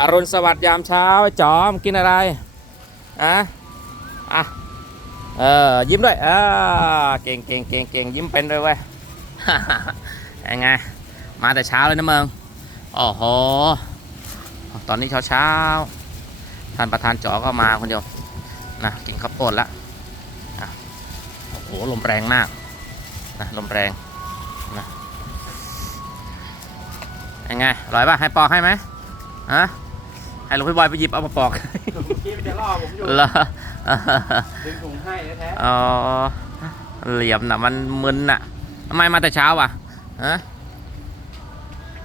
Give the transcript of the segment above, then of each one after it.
อรุณสวัสดิ์ยามเช้าจอมกินอะไรอะอะเออยิ้มด้วยอ่าเก่งเก่งเก่งเก่งยิ้มเป็นด้วยเว้ยยังไงมาแต่เช้าเลยนะเมืองโอ้โหตอนนี้เช้าเช้าๆท่านประธานจอก็มาคนเดียวนะกินข้าวโพดละอะโอ้โหลมแรงมากนะลมแรงนะยังไงอร่อยป่ะให้ปอกให้ไหมฮะ ให้หลวงพี่บอยไปหยิบเอามาปอกพี่มันจะล่อผมอยู่เหรอดึงถุงให้แท้อ๋อเหลี่ยมน่ะ มันมึนน่ะทำไมมาแต่เช้าอะฮะ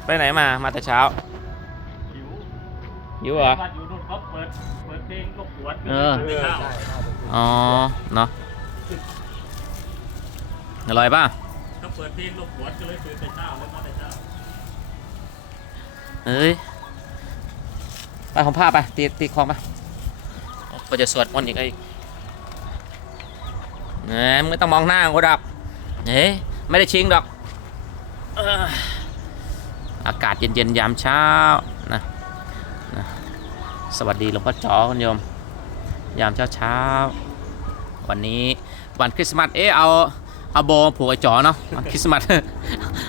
ไปไหนมามาแต่เช้าๆหิวอยู่เหรอวัดอยู่นู่นเขาเปิดเปิดเพลงก็ปวดเออไม่เข้าอ๋อเนาะอร่อยป่ะเขาเปิดเพลงก็ปวดก็เลยตื่นแต่เช้าเลยมาแต่เช้าเอ้ย ไปของผ้าไปตีตีคลองไปก็จะสวดมนต์อีกไอ้เนี่ยมึงไม่ต้องมองหน้ากูดับเฮ้ยไม่ได้ชิงดอก อากาศเย็นๆยามเช้านะนะสวัสดีหลวงพ่อจอคุณโยม ยามเช้าเช้าวันนี้วันคริสต์มาสเอ๊เอา เอาโบมาผูกไอ้จอเนาะวันคริสต์มาส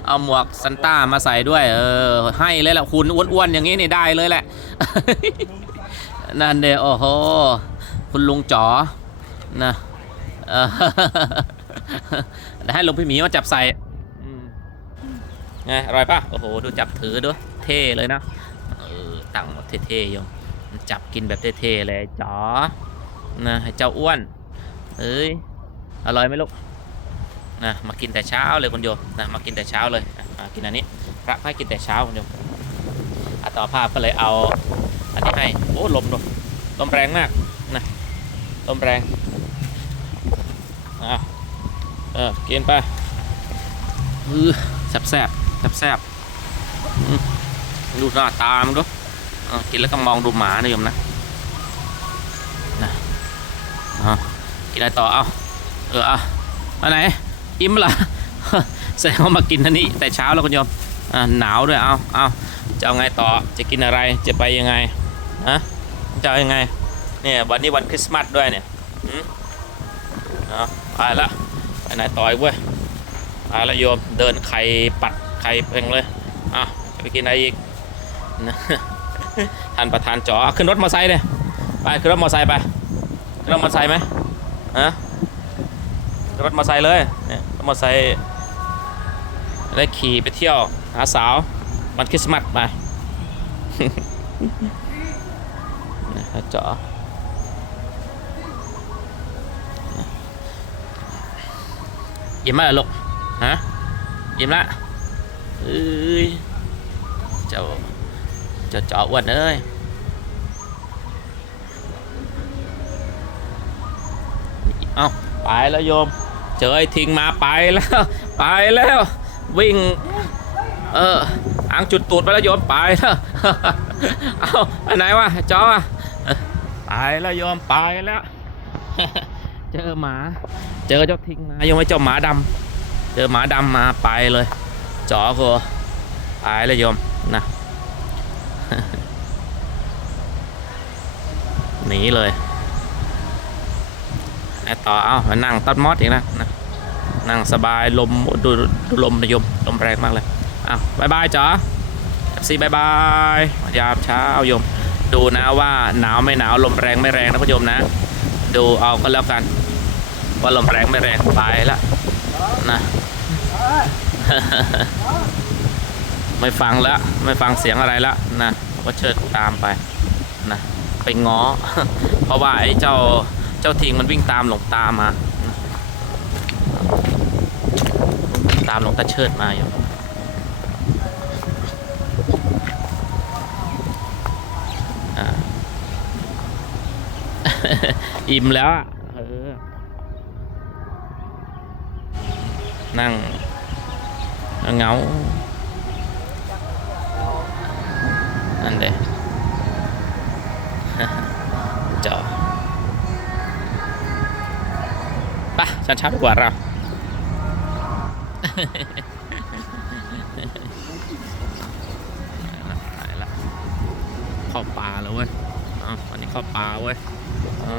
เอาหมวกซันต้ามาใส่ด้วย เออ ให้เลยแหละคุณอ้วนๆอย่างนี้นี่ได้เลยแหละ นั่นเดียโอ้โหคุณลุงจ๋อนะเออเดี๋ยวให้ลุงพี่หมีมาจับใส่อืมไงอร่อยปะโอ้โห ดูจับถือด้วยเท่เลยนะเออตั้งหมดเท่ๆโยมจับกินแบบเท่ๆเลยจ๋อนะให้เจ้าอ้วน เอ้ย อร่อยไหมลูก นะมากินแต่เช้าเลยคุณโยมนะมากินแต่เช้าเลยมากินอันนี้พระให้กินแต่เช้าคุณโยมอาต่อภาพก็เลยเอาอันนี้ให้โอ้ลมลมลมแรงมากนะลมแรงอะเออกินไปอือแซ่บแซบแซบแซบดูหน้าตามันดูกินแล้วก็มองดูหมานะโยมนะนะอะกินอะไรต่อเอาเออเอาอันไหน อิ่มละแสดงว่ามากินอันนี้ แต่เช้าแล้วคุณโยมอ่าหนาวด้วยเอาเอาจะเอาไงต่อจะกินอะไรจะไปยังไงฮะจะเอายังไงเนี่ยวันนี้วันคริสต์มาสด้วยเนี่ยอืมเอาไปละไปไหนต่ออีกเว้ยไปละโยมเดินไข่ปัดไข่เพ่งเลยอะจะไปกินอะไรอีกนะท่านประธานจอเอขึ้นรถมอเตอร์ไซค์เลยไปขึ้นรถมอเตอร์ไซค์ไปขึ้นรถมอเตอร์ไซค์ไหมฮะ รถมอเตอร์ไซค์เลยเนี่ยรถมอเตอร์ไซค์ได้ขี่ไปเที่ยว หาสาววันคริสต์มาสไปนะครับจอยิ้มมาเหรอลูกฮะยิ้มละเอ้ยเจ้าเจ้าจออ้วนเอ้ยเอาไปแล้วโยม เจอไอ้ทิ้งมาไปแล้ว ไปแล้ว วิ่ง เอออังจุดตูดไปแล้วโยมไปแล้วเอาไปไหนวะจอวะไปแล้วโยมไปแล้ว เจอหมา เจอเจ้าทิ้งมายังไม่เจ้าหมาดำเจอหมาดำมาไปเลย จอกูไปแล้วโยมนะหนีเลยไหนต่อเอามานั่งต้นมอสอีกนะนะ นั่งสบายลมดูดูลมนะโยมลมแรงมากเลยอ้าวบายบายจ๋าซีบายบายยามเช้าโยม ดูนะว่าหนาวไม่หนาวลมแรงไม่แรงนะพ่อโยมนะ ดูเอาก็แล้วกันว่าลมแรงไม่แรงไปละนะไม่ฟังแล้วไม่ฟังเสียงอะไรละนะก็เชิดตามไปนะไปง้อ เพราะว่าไอ้เจ้าเจ้าทิงมันวิ่งตามหลงตามมา ตามหลวงตาเชิดมาอยู่อ่าอิ่มแล้วอะเออ นั่งเงา นั่นเด้จอไปชันชัดกว่าเรา ไปละเข้าปลาแล้วเว้ยอะวันนี้เข้าปลาเว้ยอะ